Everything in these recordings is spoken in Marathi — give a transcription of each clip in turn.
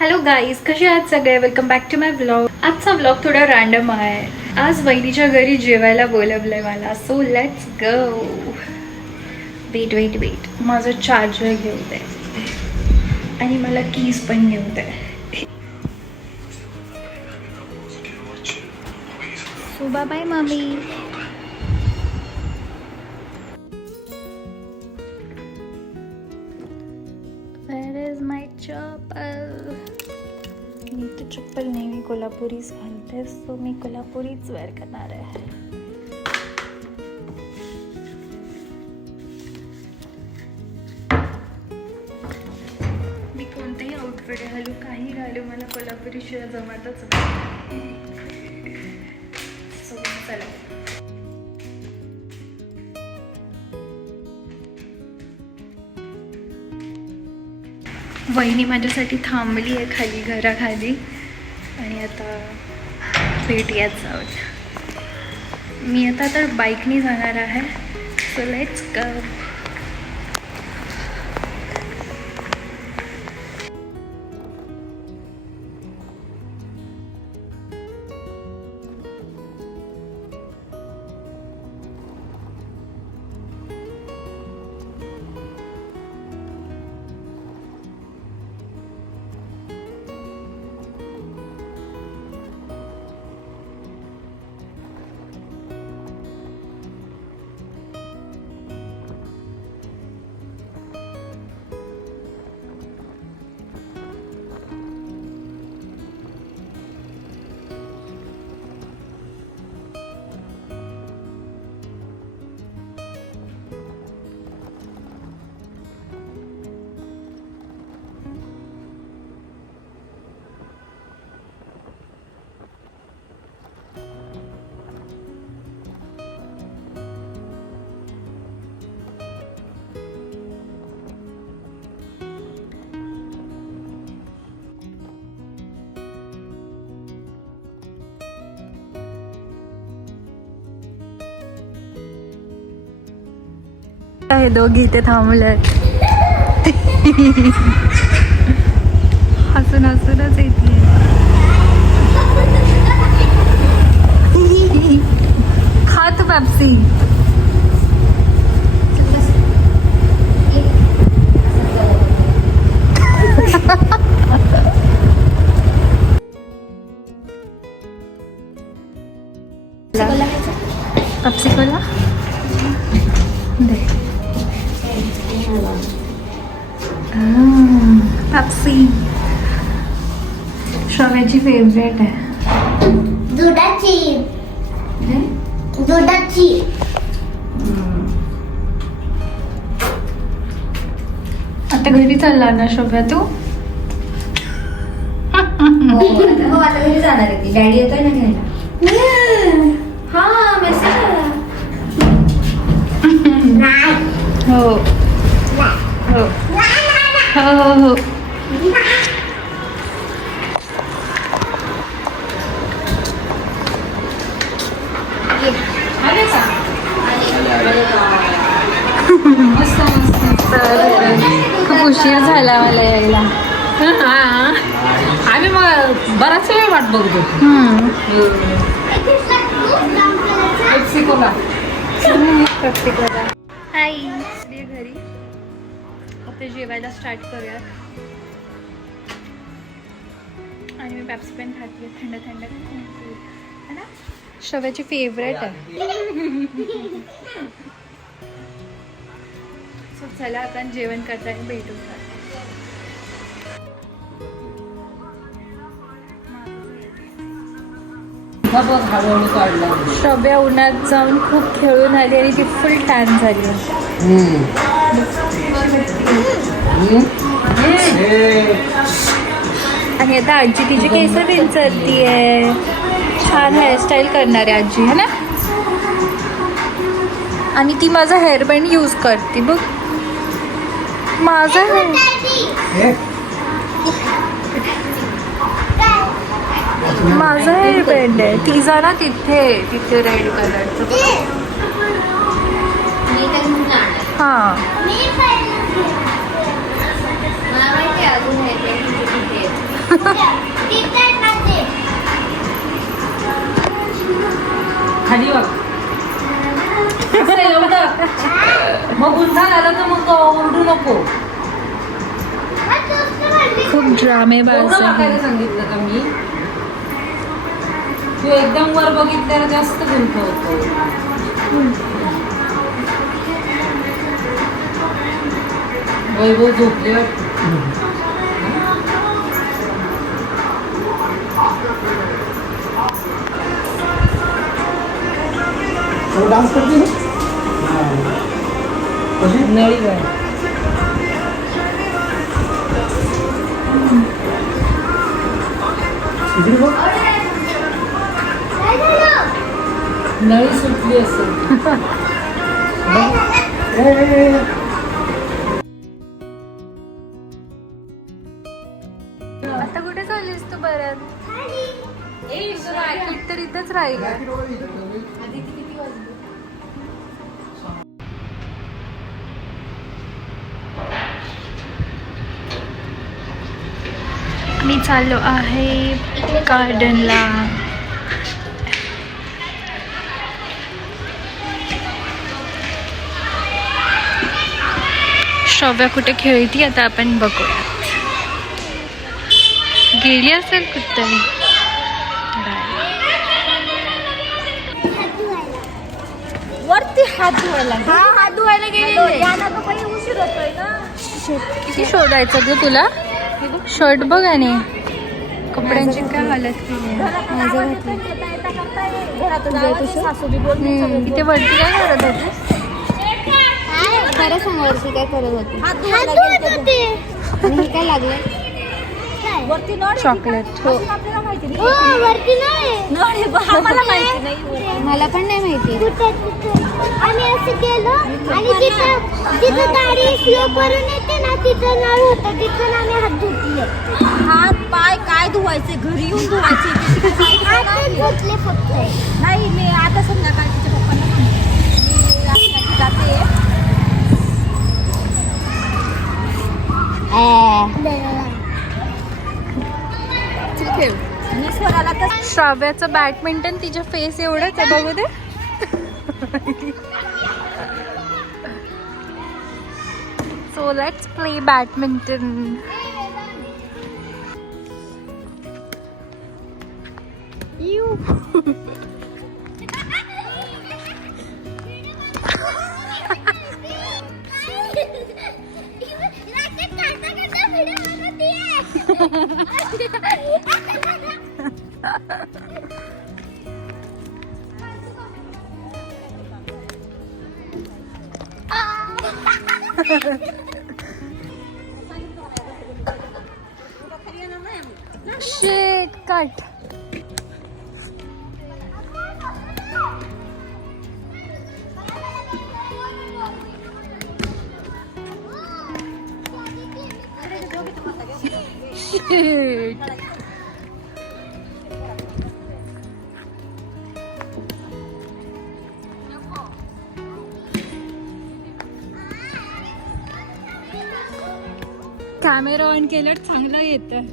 हॅलो गाईज, कसे आहात सगळे? Welcome back to my vlog. आजचा व्लॉग थोडा रॅन्डम आहे. आज वहिनीच्या घरी जेवायला बोलवलंय मला, सो लेट्स गो. वेट माझं चार्जर घेऊ दे आणि मला कीज पण घेऊ दे. So bye bye mummy. Where is my चप्पल? मी तर चप्पल नेहमी कोल्हापुरीच घालते, सो मी कोल्हापुरीच वेअर करणार आहे. मी कोणतेही आउटफिट घालू, काही घालू, मला कोल्हापुरी शिवाय जमतच नाही. सो चला. वहिनी माझ्यासाठी थांबली आहे खाली घराखाली आणि आता भेटूयाच आहोत. मी आता तर बाईकने जाणार आहे, सो लेट्स गो. हे दोघी इथे थांबले हसून हसूनच येते. खा तू पेप्सी. पेप्सी कोला दे. पेप्सी श्रव्याची फेवरेट आहे. दुधाची. आता घरी चालला ना श्रव्या तू? हो आता घरी जाणार आहे ती. डॅडी येतोय ना घ्यायला. हा मेसेज आला. हो हो हो हो. मस्त मस्त. खूप उशीर झाला मला यायला. आम्ही मग बराच वेळ वाट बघतो. पेप्सिकोला. हाय घरी. आता जेवायला स्टार्ट करूयात. आणि मी पेप्सी पण खाते थंड थंड है ना. श्रव्याची फेवरेट आहे. सो चला आपण जेवण करताना भेटू. हळूहळू काढला. श्रव्या उन्हात जाऊन खूप खेळून आली आणि ती फुल टॅन झाली. आणि आता आजी तिचे केस विंचरतीये. छान हेअरस्टाईल करणार आहे आजी, है ना. आणि ती माझा हेअरबँड यूज करते बघ. माझा हेअरबँड आहे. तिचा ना तिथे रेड कलरचं. हां मी मला माहिती आहे अजून आहे. मग उलटा झाला तर मग ओरडू नको. खूप ड्रामेबाज एवढं आहे. वाकायला सांगितलं का मी? तू एकदम वर बघितल्यावर जास्त गुंतवतो. वैभव झोपले वाटतं. डान्स करते नळी बाय. नळी सुटली असेल. आता कुठे चाललीस तू परत? रॅकेट तर इथंच राहील. मी चाललो आहे गार्डनला. श्रव्या कुठे खेळती आता आपण बघूयात. गेली असेल कुठतरी. वरती हात धुवायला हात धुवायला गेले. उशीर होतोय ना. किती शोधायचं ग तुला? शर्ट बघ आणि कपड्यांची काय हालत केली आहे. तिथे वरती काय करत होते? खरं सांग वर्षी काय करत होती? हात धुवायला गेलते. आणि हे काय लागलं? चॉकलेट. आपल्याला माहिती नाही. वरती नाही. मला माहिती नाही. मला पण नाही माहिती. आम्ही असं गेलो आणि जिथं गाडी स्लो करून येते ना तिथं नळ होतं. तिथून आम्ही हात धुतले. हात पाय काय धुवायचे? घरी येऊन धुवायचे. हात धुतले फक्त. नाही मी आता संध्याकाळी तिच्या पप्पांना सांगते. मी जाते. श्राव्याचं बॅडमिंटन तिच्या फेस एवढंच आहे बघू दे. So let's play badminton. Shit, cut. Shit. Camera on केल्यावर चांगलं येतं.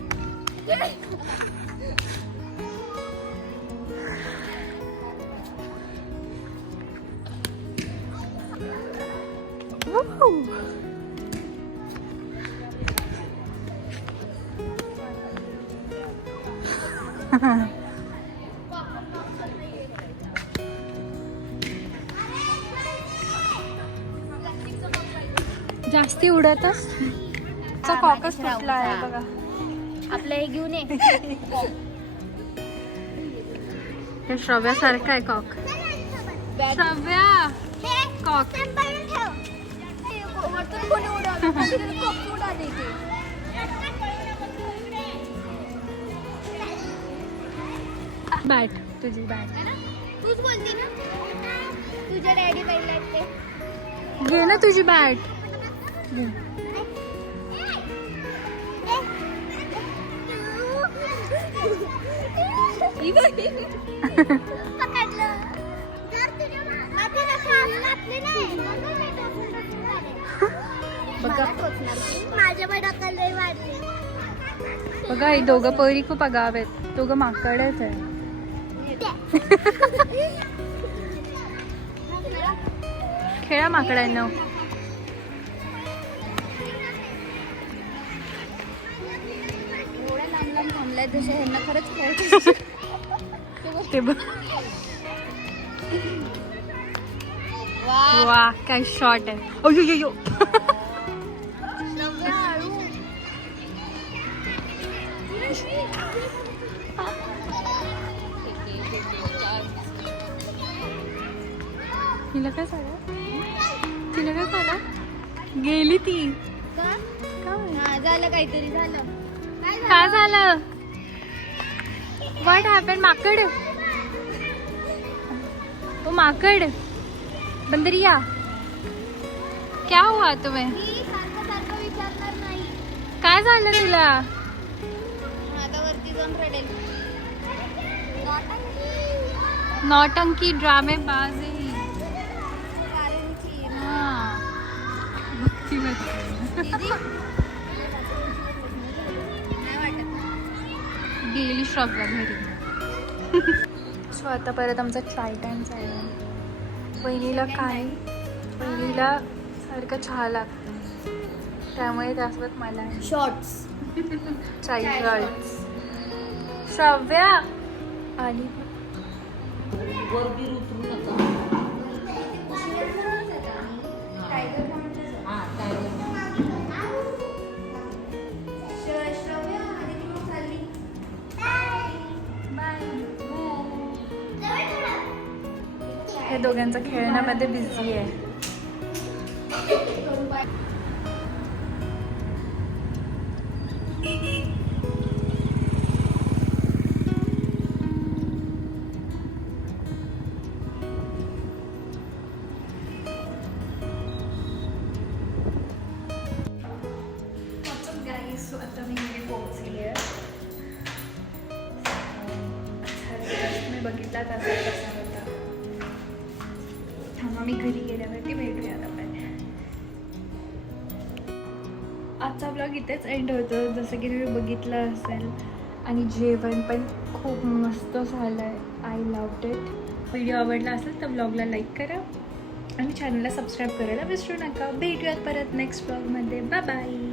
जास्ती उडतच कॉकस फुटला आहे बघा. आपलं हे घेऊन ये. हे श्रव्यासारखं आहे कॉक. श्रव्या कॉक. बॅट तुझी बॅट तूच बोलती ना. तुझ्या डॅडी पाहिजे घे ना तुझी बॅट. बघा ही दोघं पोरी खूप आगाव आहेत. दोघं माकडच आहे. खेळा माकडांना. काय जसे ह्यांना खरंच खेळायचं. ते बघ. वा काय शॉट आहे. अयो तिला काय झालं गेली ती. झालं काहीतरी झालं. काय झालं? What happen? माकड. ओ माकड बंदरिया, क्या हुआ तुम्हें? सारखं विचारणार नाही. काय झालं तुला? आता वरती जाऊन रडेल. नौटंकी ड्रामेबाज आहे ही. कारणची. भक्ती बसते. दीदी, नाही वाटत. गेली शॉपला घरी. सो आता परत आमचा चाय टाईम चालला. बहिणीला सारखं चहा लागतं, त्यामुळे त्यासोबत मला शॉर्ट्स. चाय शॉर्ट्स. श्राव्या आली. वर बीर उतरू नका. हा टायगर. हे दोघांचं खेळण्यामध्ये बिझी आहे. सो आता मी घरी पोहोचली आहे. मी बघितला तसा कसा होता. थांबा मी घरी गेल्यावरती भेटूयात आपण. आजचा ब्लॉग इथेच एंड होतो, जसं की तुम्ही बघितलं असेल. आणि जेवण पण खूप मस्त झालं आहे. I loved it. व्हिडिओ आवडला असेल तर ब्लॉगला लाईक करा आणि चॅनलला सबस्क्राईब करायला विसरू नका. भेटूयात परत नेक्स्ट ब्लॉगमध्ये. Bye bye.